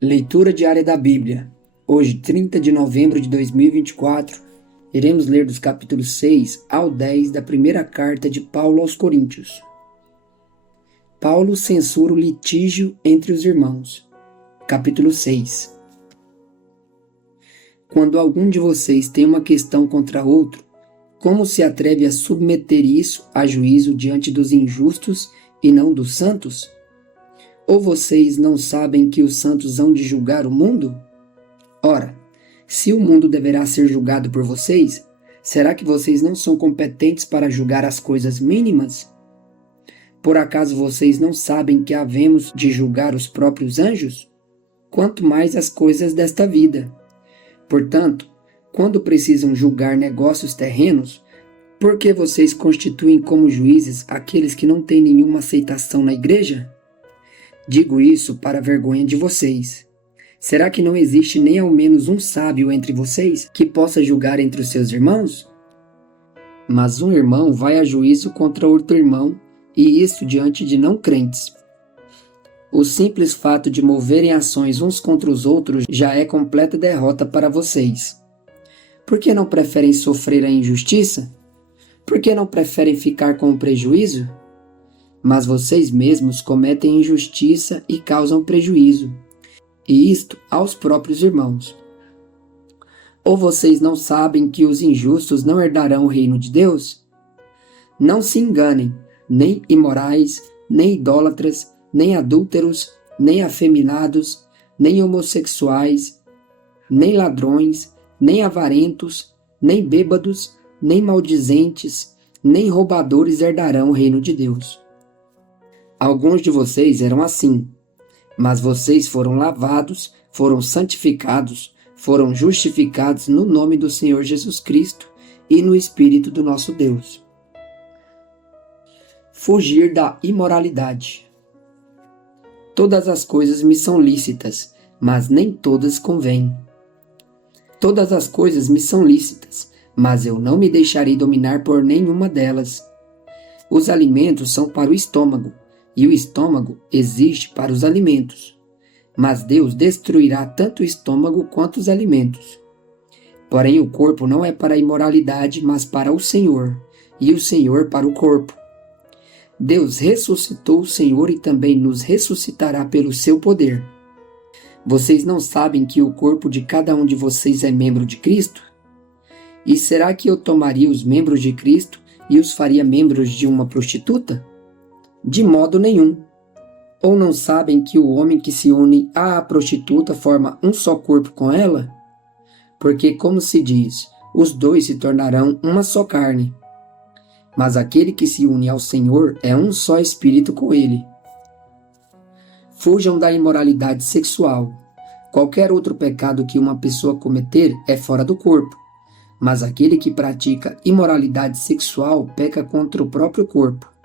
Leitura diária da Bíblia. Hoje, 30 de novembro de 2024, iremos ler dos capítulos 6 ao 10 da primeira carta de Paulo aos Coríntios. Paulo censura o litígio entre os irmãos. Capítulo 6. Quando algum de vocês tem uma questão contra outro, como se atreve a submeter isso a juízo diante dos injustos e não dos santos? Ou vocês não sabem que os santos hão de julgar o mundo? Ora, se o mundo deverá ser julgado por vocês, será que vocês não são competentes para julgar as coisas mínimas? Por acaso vocês não sabem que havemos de julgar os próprios anjos? Quanto mais as coisas desta vida. Portanto, quando precisam julgar negócios terrenos, por que vocês constituem como juízes aqueles que não têm nenhuma aceitação na igreja? Digo isso para a vergonha de vocês. Será que não existe nem ao menos um sábio entre vocês que possa julgar entre os seus irmãos? Mas um irmão vai a juízo contra outro irmão, e isso diante de não crentes. O simples fato de moverem ações uns contra os outros já é completa derrota para vocês. Por que não preferem sofrer a injustiça? Por que não preferem ficar com o prejuízo? Mas vocês mesmos cometem injustiça e causam prejuízo, e isto aos próprios irmãos. Ou vocês não sabem que os injustos não herdarão o reino de Deus? Não se enganem, nem imorais, nem idólatras, nem adúlteros, nem afeminados, nem homossexuais, nem ladrões, nem avarentos, nem bêbados, nem maldizentes, nem roubadores herdarão o reino de Deus. Alguns de vocês eram assim, mas vocês foram lavados, foram santificados, foram justificados no nome do Senhor Jesus Cristo e no Espírito do nosso Deus. Fugir da imoralidade. Todas as coisas me são lícitas, mas nem todas convêm. Todas as coisas me são lícitas, mas eu não me deixarei dominar por nenhuma delas. Os alimentos são para o estômago, e o estômago existe para os alimentos. Mas Deus destruirá tanto o estômago quanto os alimentos. Porém, o corpo não é para a imoralidade, mas para o Senhor, e o Senhor para o corpo. Deus ressuscitou o Senhor e também nos ressuscitará pelo seu poder. Vocês não sabem que o corpo de cada um de vocês é membro de Cristo? E será que eu tomaria os membros de Cristo e os faria membros de uma prostituta? De modo nenhum. Ou não sabem que o homem que se une à prostituta forma um só corpo com ela? Porque, como se diz, os dois se tornarão uma só carne. Mas aquele que se une ao Senhor é um só espírito com ele. Fujam da imoralidade sexual. Qualquer outro pecado que uma pessoa cometer é fora do corpo. Mas aquele que pratica imoralidade sexual peca contra o próprio corpo.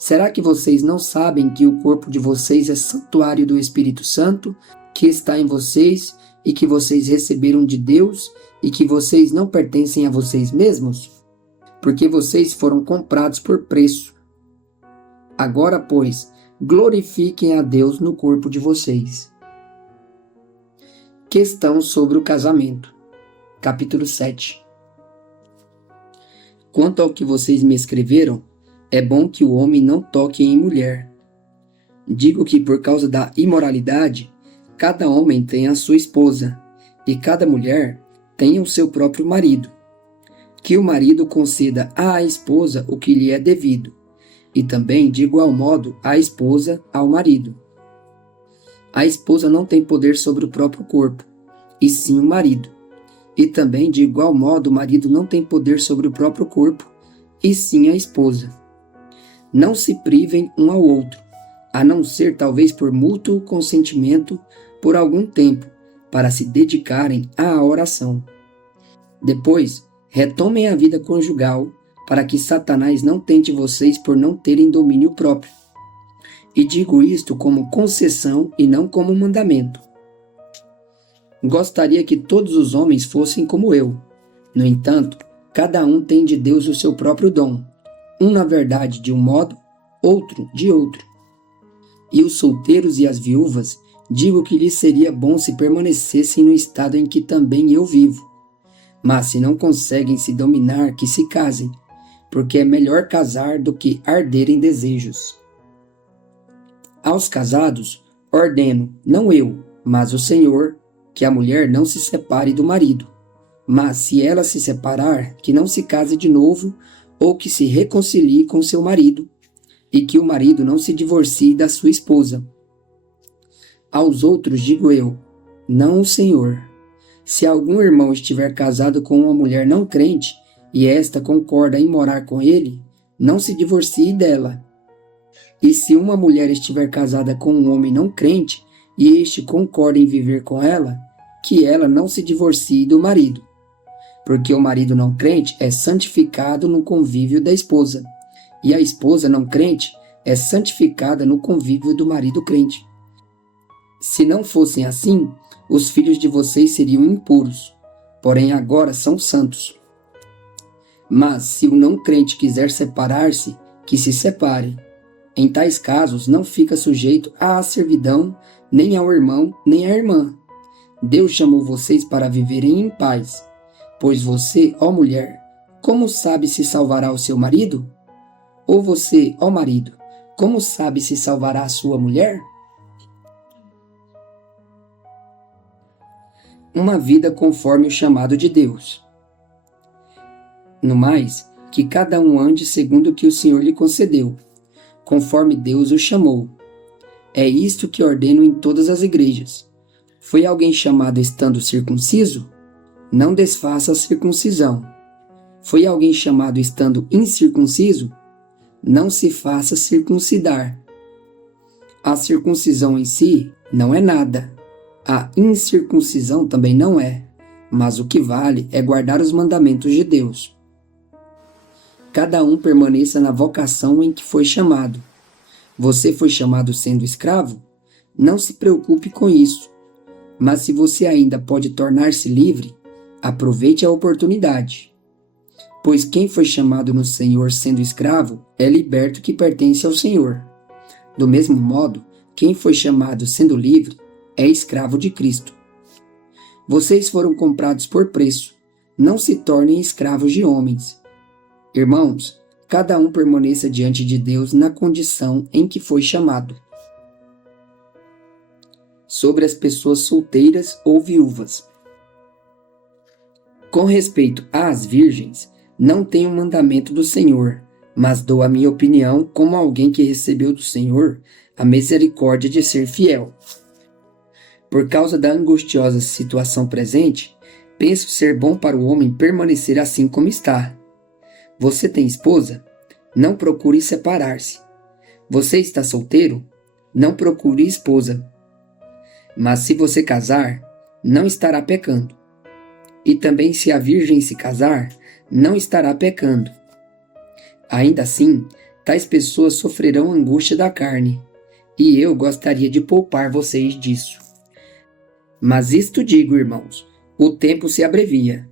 Será que vocês não sabem que o corpo de vocês é santuário do Espírito Santo, que está em vocês e que vocês receberam de Deus e que vocês não pertencem a vocês mesmos? Porque vocês foram comprados por preço. Agora, pois, glorifiquem a Deus no corpo de vocês. Questão sobre o casamento. Capítulo 7. Quanto ao que vocês me escreveram, é bom que o homem não toque em mulher. Digo que por causa da imoralidade, cada homem tem a sua esposa, e cada mulher tem o seu próprio marido. Que o marido conceda à esposa o que lhe é devido, e também, de igual modo, a esposa ao marido. A esposa não tem poder sobre o próprio corpo, e sim o marido. E também, de igual modo, o marido não tem poder sobre o próprio corpo, e sim a esposa. Não se privem um ao outro, a não ser talvez por mútuo consentimento por algum tempo, para se dedicarem à oração. Depois, retomem a vida conjugal, para que Satanás não tente vocês por não terem domínio próprio. E digo isto como concessão e não como mandamento. Gostaria que todos os homens fossem como eu. No entanto, cada um tem de Deus o seu próprio dom. Um, na verdade, de um modo, outro de outro. E os solteiros e as viúvas digo que lhes seria bom se permanecessem no estado em que também eu vivo. Mas se não conseguem se dominar, que se casem, porque é melhor casar do que arder em desejos. Aos casados, ordeno, não eu, mas o Senhor, que a mulher não se separe do marido. Mas se ela se separar, que não se case de novo, ou que se reconcilie com seu marido, e que o marido não se divorcie da sua esposa. Aos outros digo eu, não o Senhor. Se algum irmão estiver casado com uma mulher não crente, e esta concorda em morar com ele, não se divorcie dela. E se uma mulher estiver casada com um homem não crente, e este concorda em viver com ela, que ela não se divorcie do marido. Porque o marido não crente é santificado no convívio da esposa, e a esposa não crente é santificada no convívio do marido crente. Se não fossem assim, os filhos de vocês seriam impuros, porém agora são santos. Mas se o não crente quiser separar-se, que se separe. Em tais casos não fica sujeito à servidão, nem ao irmão, nem à irmã. Deus chamou vocês para viverem em paz. Pois você, ó mulher, como sabe se salvará o seu marido? Ou você, ó marido, como sabe se salvará a sua mulher? Uma vida conforme o chamado de Deus. No mais, que cada um ande segundo o que o Senhor lhe concedeu, conforme Deus o chamou. É isto que ordeno em todas as igrejas. Foi alguém chamado estando circunciso? Não desfaça a circuncisão. Foi alguém chamado estando incircunciso? Não se faça circuncidar. A circuncisão em si não é nada. A incircuncisão também não é. Mas o que vale é guardar os mandamentos de Deus. Cada um permaneça na vocação em que foi chamado. Você foi chamado sendo escravo? Não se preocupe com isso. Mas se você ainda pode tornar-se livre, aproveite a oportunidade. Pois quem foi chamado no Senhor sendo escravo é liberto que pertence ao Senhor. Do mesmo modo, quem foi chamado sendo livre é escravo de Cristo. Vocês foram comprados por preço. Não se tornem escravos de homens. Irmãos, cada um permaneça diante de Deus na condição em que foi chamado. Sobre as pessoas solteiras ou viúvas. Com respeito às virgens, não tenho mandamento do Senhor, mas dou a minha opinião como alguém que recebeu do Senhor a misericórdia de ser fiel. Por causa da angustiosa situação presente, penso ser bom para o homem permanecer assim como está. Você tem esposa? Não procure separar-se. Você está solteiro? Não procure esposa. Mas se você casar, não estará pecando. E também se a virgem se casar, não estará pecando. Ainda assim, tais pessoas sofrerão angústia da carne, e eu gostaria de poupar vocês disso. Mas isto digo, irmãos, o tempo se abrevia.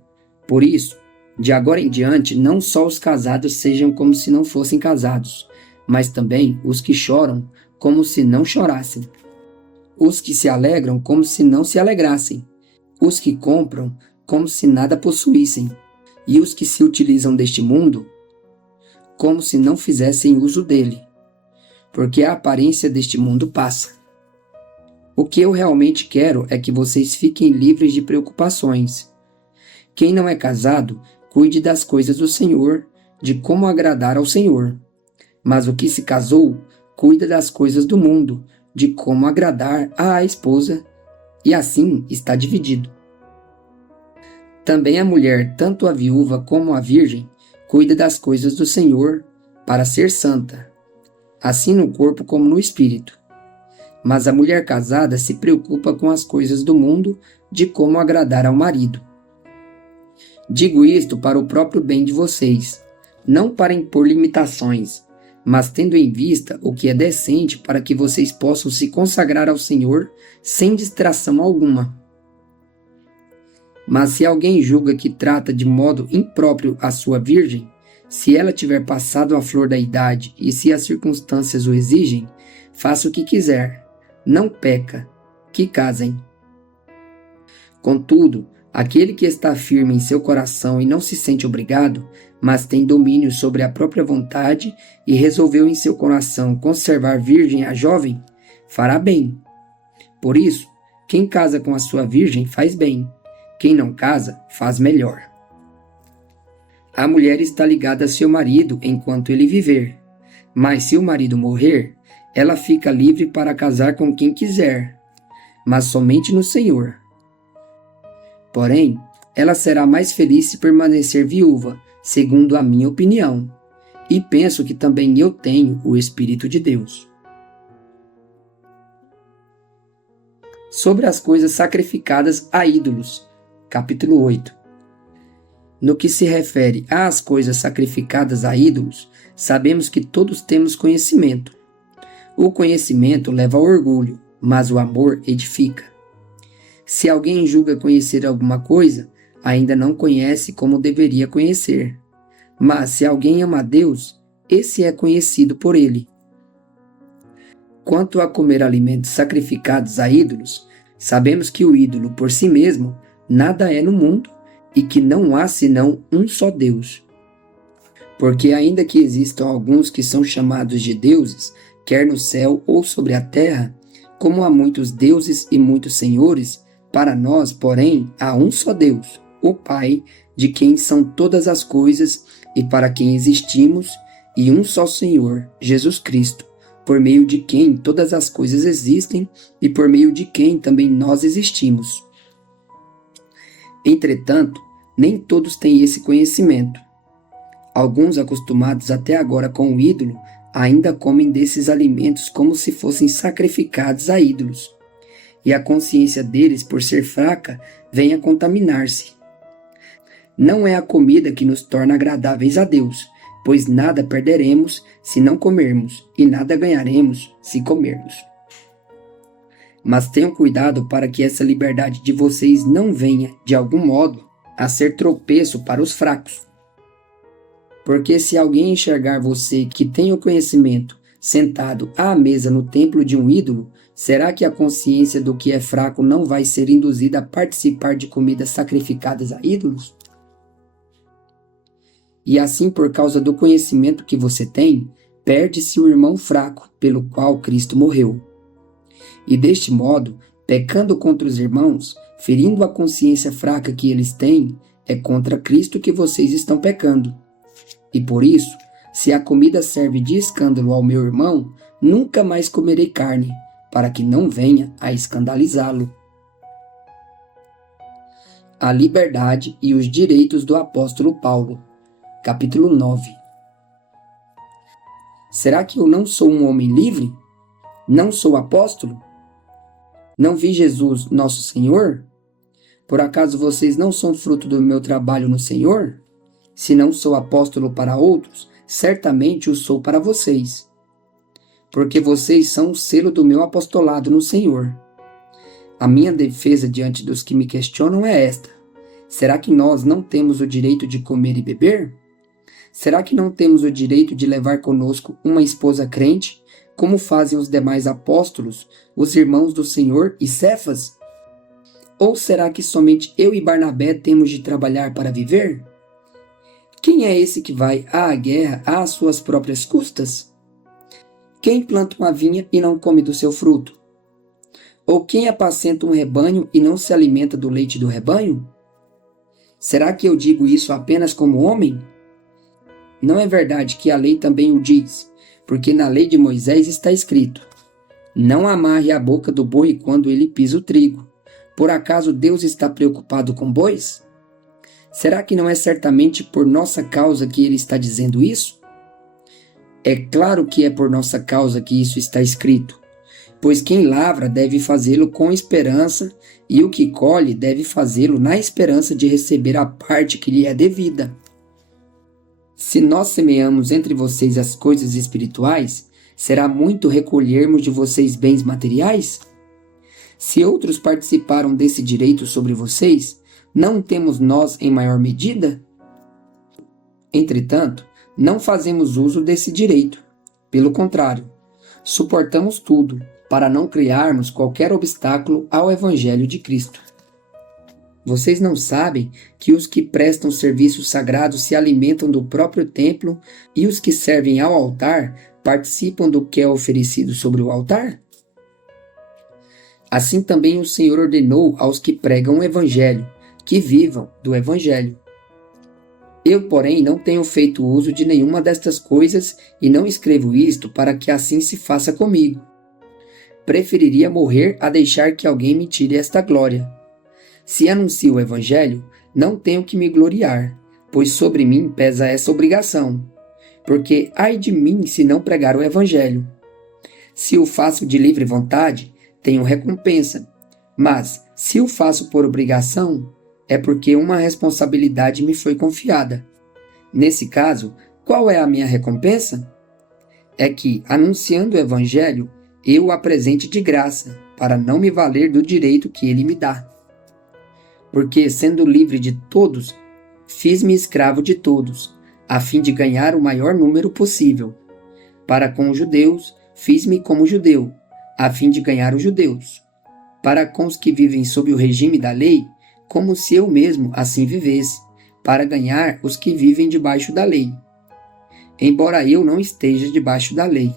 Por isso, de agora em diante, não só os casados sejam como se não fossem casados, mas também os que choram como se não chorassem, os que se alegram como se não se alegrassem, os que compram como se nada possuíssem, e os que se utilizam deste mundo, como se não fizessem uso dele, porque a aparência deste mundo passa. O que eu realmente quero é que vocês fiquem livres de preocupações. Quem não é casado, cuide das coisas do Senhor, de como agradar ao Senhor. Mas o que se casou, cuida das coisas do mundo, de como agradar à esposa, e assim está dividido. Também a mulher, tanto a viúva como a virgem, cuida das coisas do Senhor, para ser santa, assim no corpo como no espírito. Mas a mulher casada se preocupa com as coisas do mundo, de como agradar ao marido. Digo isto para o próprio bem de vocês, não para impor limitações, mas tendo em vista o que é decente para que vocês possam se consagrar ao Senhor sem distração alguma. Mas se alguém julga que trata de modo impróprio a sua virgem, se ela tiver passado a flor da idade e se as circunstâncias o exigem, faça o que quiser, não peca, que casem. Contudo, aquele que está firme em seu coração e não se sente obrigado, mas tem domínio sobre a própria vontade e resolveu em seu coração conservar virgem a jovem, fará bem. Por isso, quem casa com a sua virgem faz bem, quem não casa faz melhor. A mulher está ligada a seu marido enquanto ele viver, mas se o marido morrer, ela fica livre para casar com quem quiser, mas somente no Senhor. Porém, ela será mais feliz se permanecer viúva, segundo a minha opinião, e penso que também eu tenho o Espírito de Deus. Sobre as coisas sacrificadas a ídolos, capítulo 8. No que se refere às coisas sacrificadas a ídolos, sabemos que todos temos conhecimento. O conhecimento leva ao orgulho, mas o amor edifica. Se alguém julga conhecer alguma coisa, ainda não conhece como deveria conhecer. Mas se alguém ama a Deus, esse é conhecido por ele. Quanto a comer alimentos sacrificados a ídolos, sabemos que o ídolo por si mesmo nada é no mundo e que não há senão um só Deus. Porque ainda que existam alguns que são chamados de deuses, quer no céu ou sobre a terra, como há muitos deuses e muitos senhores, para nós, porém, há um só Deus, o Pai, de quem são todas as coisas e para quem existimos, e um só Senhor, Jesus Cristo, por meio de quem todas as coisas existem e por meio de quem também nós existimos. Entretanto, nem todos têm esse conhecimento. Alguns, acostumados até agora com o ídolo, ainda comem desses alimentos como se fossem sacrificados a ídolos. E a consciência deles, por ser fraca, vem a contaminar-se. Não é a comida que nos torna agradáveis a Deus, pois nada perderemos se não comermos, e nada ganharemos se comermos. Mas tenham cuidado para que essa liberdade de vocês não venha, de algum modo, a ser tropeço para os fracos. Porque se alguém enxergar você que tem o conhecimento sentado à mesa no templo de um ídolo, será que a consciência do que é fraco não vai ser induzida a participar de comidas sacrificadas a ídolos? E assim, por causa do conhecimento que você tem, perde-se o irmão fraco pelo qual Cristo morreu. E deste modo, pecando contra os irmãos, ferindo a consciência fraca que eles têm, é contra Cristo que vocês estão pecando. E por isso, se a comida serve de escândalo ao meu irmão, nunca mais comerei carne, para que não venha a escandalizá-lo. A liberdade e os direitos do apóstolo Paulo, capítulo 9. Será que eu não sou um homem livre? Não sou apóstolo? Não vi Jesus, nosso Senhor? Por acaso vocês não são fruto do meu trabalho no Senhor? Se não sou apóstolo para outros, certamente o sou para vocês. Porque vocês são o selo do meu apostolado no Senhor. A minha defesa diante dos que me questionam é esta: será que nós não temos o direito de comer e beber? Será que não temos o direito de levar conosco uma esposa crente, como fazem os demais apóstolos, os irmãos do Senhor e Cefas? Ou será que somente eu e Barnabé temos de trabalhar para viver? Quem é esse que vai à guerra às suas próprias custas? Quem planta uma vinha e não come do seu fruto? Ou quem apacenta um rebanho e não se alimenta do leite do rebanho? Será que eu digo isso apenas como homem? Não é verdade que a lei também o diz, porque na lei de Moisés está escrito: não amarre a boca do boi quando ele pisa o trigo. Por acaso Deus está preocupado com bois? Será que não é certamente por nossa causa que ele está dizendo isso? É claro que é por nossa causa que isso está escrito, pois quem lavra deve fazê-lo com esperança, e o que colhe deve fazê-lo na esperança de receber a parte que lhe é devida. Se nós semeamos entre vocês as coisas espirituais, será muito recolhermos de vocês bens materiais? Se outros participaram desse direito sobre vocês, não temos nós em maior medida? Entretanto, não fazemos uso desse direito. Pelo contrário, suportamos tudo para não criarmos qualquer obstáculo ao Evangelho de Cristo. Vocês não sabem que os que prestam serviço sagrado se alimentam do próprio templo e os que servem ao altar participam do que é oferecido sobre o altar? Assim também o Senhor ordenou aos que pregam o Evangelho, que vivam do Evangelho. Eu, porém, não tenho feito uso de nenhuma destas coisas e não escrevo isto para que assim se faça comigo. Preferiria morrer a deixar que alguém me tire esta glória. Se anuncio o Evangelho, não tenho que me gloriar, pois sobre mim pesa essa obrigação. Porque ai de mim se não pregar o Evangelho. Se o faço de livre vontade, tenho recompensa, mas se o faço por obrigação, é porque uma responsabilidade me foi confiada. Nesse caso, qual é a minha recompensa? É que, anunciando o Evangelho, eu o apresente de graça, para não me valer do direito que ele me dá. Porque, sendo livre de todos, fiz-me escravo de todos, a fim de ganhar o maior número possível. Para com os judeus, fiz-me como judeu, a fim de ganhar os judeus. Para com os que vivem sob o regime da lei, como se eu mesmo assim vivesse, para ganhar os que vivem debaixo da lei. Embora eu não esteja debaixo da lei.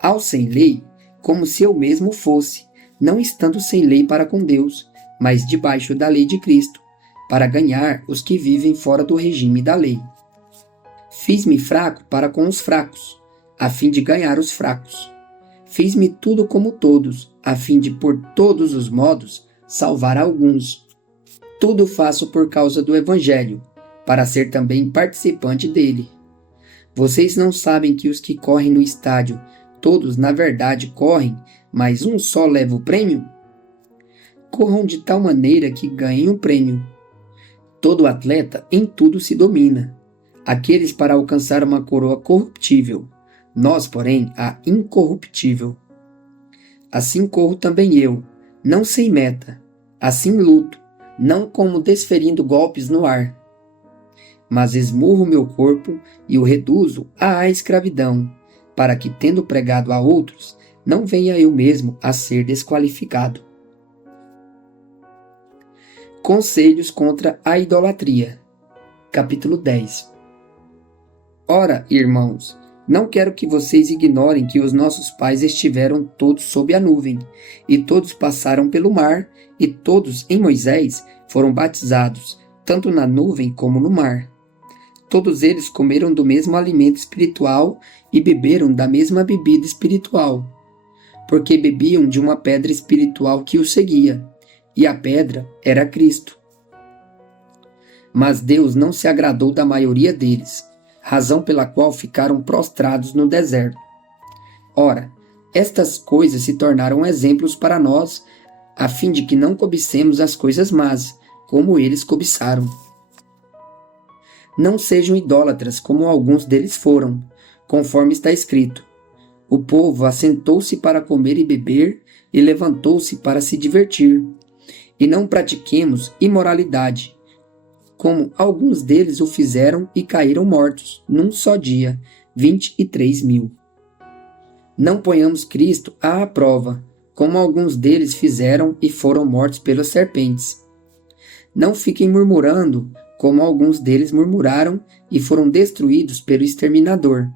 Ao sem lei, como se eu mesmo fosse, não estando sem lei para com Deus, mas debaixo da lei de Cristo, para ganhar os que vivem fora do regime da lei. Fiz-me fraco para com os fracos, a fim de ganhar os fracos. Fiz-me tudo como todos, a fim de, por todos os modos, salvar alguns. Tudo faço por causa do Evangelho, para ser também participante dele. Vocês não sabem que os que correm no estádio, todos na verdade correm, mas um só leva o prêmio? Corram de tal maneira que ganhem o prêmio. Todo atleta em tudo se domina. Aqueles para alcançar uma coroa corruptível, nós, porém, a incorruptível. Assim corro também eu, não sem meta. Assim luto, não como desferindo golpes no ar. Mas esmurro meu corpo e o reduzo à escravidão, para que, tendo pregado a outros, não venha eu mesmo a ser desqualificado. Conselhos contra a idolatria. Capítulo 10. Ora, irmãos, não quero que vocês ignorem que os nossos pais estiveram todos sob a nuvem, e todos passaram pelo mar, e todos em Moisés foram batizados, tanto na nuvem como no mar. Todos eles comeram do mesmo alimento espiritual e beberam da mesma bebida espiritual, porque bebiam de uma pedra espiritual que os seguia, e a pedra era Cristo. Mas Deus não se agradou da maioria deles, razão pela qual ficaram prostrados no deserto. Ora, estas coisas se tornaram exemplos para nós, a fim de que não cobicemos as coisas más, como eles cobiçaram. Não sejam idólatras, como alguns deles foram, conforme está escrito. O povo assentou-se para comer e beber, e levantou-se para se divertir. E não pratiquemos imoralidade, como alguns deles o fizeram e caíram mortos, num só dia, 23.000. Não ponhamos Cristo à prova, como alguns deles fizeram e foram mortos pelas serpentes. Não fiquem murmurando, como alguns deles murmuraram e foram destruídos pelo exterminador.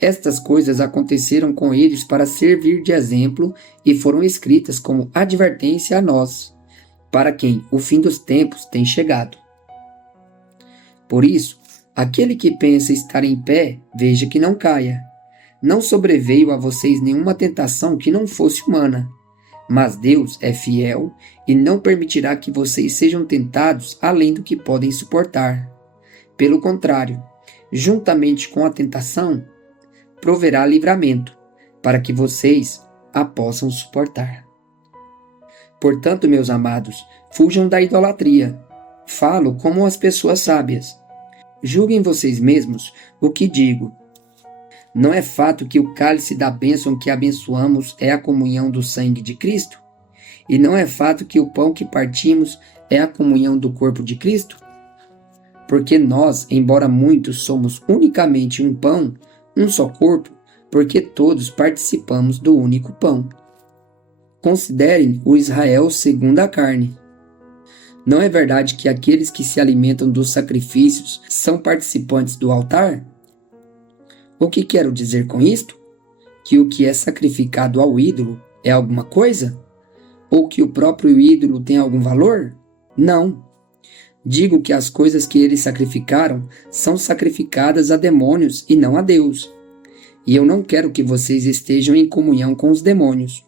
Estas coisas aconteceram com eles para servir de exemplo e foram escritas como advertência a nós, para quem o fim dos tempos tem chegado. Por isso, aquele que pensa estar em pé, veja que não caia. Não sobreveio a vocês nenhuma tentação que não fosse humana, mas Deus é fiel e não permitirá que vocês sejam tentados além do que podem suportar. Pelo contrário, juntamente com a tentação, proverá livramento, para que vocês a possam suportar. Portanto, meus amados, fujam da idolatria. Falo como as pessoas sábias. Julguem vocês mesmos o que digo. Não é fato que o cálice da bênção que abençoamos é a comunhão do sangue de Cristo? E não é fato que o pão que partimos é a comunhão do corpo de Cristo? Porque nós, embora muitos somos unicamente um pão, um só corpo, porque todos participamos do único pão. Considerem o Israel segundo a carne. Não é verdade que aqueles que se alimentam dos sacrifícios são participantes do altar? O que quero dizer com isto? Que o que é sacrificado ao ídolo é alguma coisa? Ou que o próprio ídolo tem algum valor? Não. Digo que as coisas que eles sacrificaram são sacrificadas a demônios e não a Deus. E eu não quero que vocês estejam em comunhão com os demônios.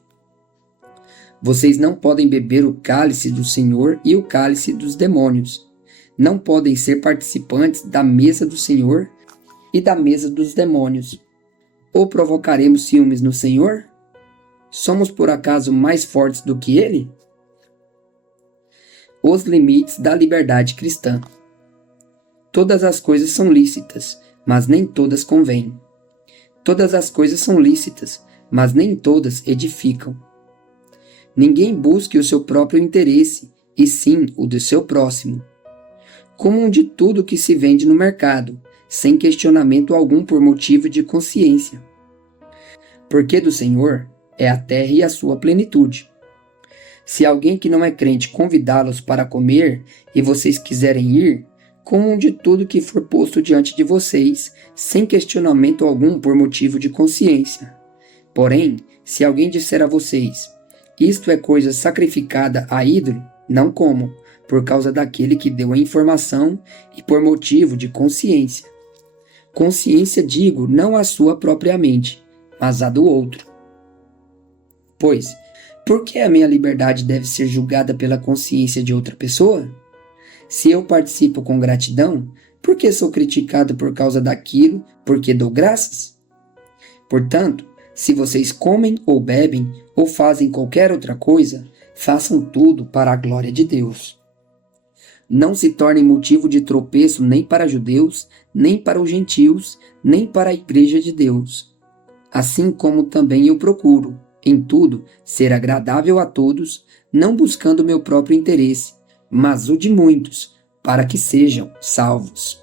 Vocês não podem beber o cálice do Senhor e o cálice dos demônios. Não podem ser participantes da mesa do Senhor e da mesa dos demônios. Ou provocaremos ciúmes no Senhor? Somos por acaso mais fortes do que Ele? Os limites da liberdade cristã. Todas as coisas são lícitas, mas nem todas convêm. Todas as coisas são lícitas, mas nem todas edificam. Ninguém busque o seu próprio interesse, e sim o do seu próximo. Comam de tudo que se vende no mercado, sem questionamento algum por motivo de consciência. Porque do Senhor é a terra e a sua plenitude. Se alguém que não é crente convidá-los para comer e vocês quiserem ir, comam de tudo que for posto diante de vocês, sem questionamento algum por motivo de consciência. Porém, se alguém disser a vocês: isto é coisa sacrificada a ídolo, não comam, por causa daquele que deu a informação e por motivo de consciência. Consciência digo não a sua propriamente, mas a do outro. Pois, por que a minha liberdade deve ser julgada pela consciência de outra pessoa? Se eu participo com gratidão, por que sou criticado por causa daquilo, porque dou graças? Portanto, se vocês comem ou bebem ou fazem qualquer outra coisa, façam tudo para a glória de Deus. Não se tornem motivo de tropeço nem para judeus, nem para os gentios, nem para a igreja de Deus. Assim como também eu procuro, em tudo, ser agradável a todos, não buscando meu próprio interesse, mas o de muitos, para que sejam salvos.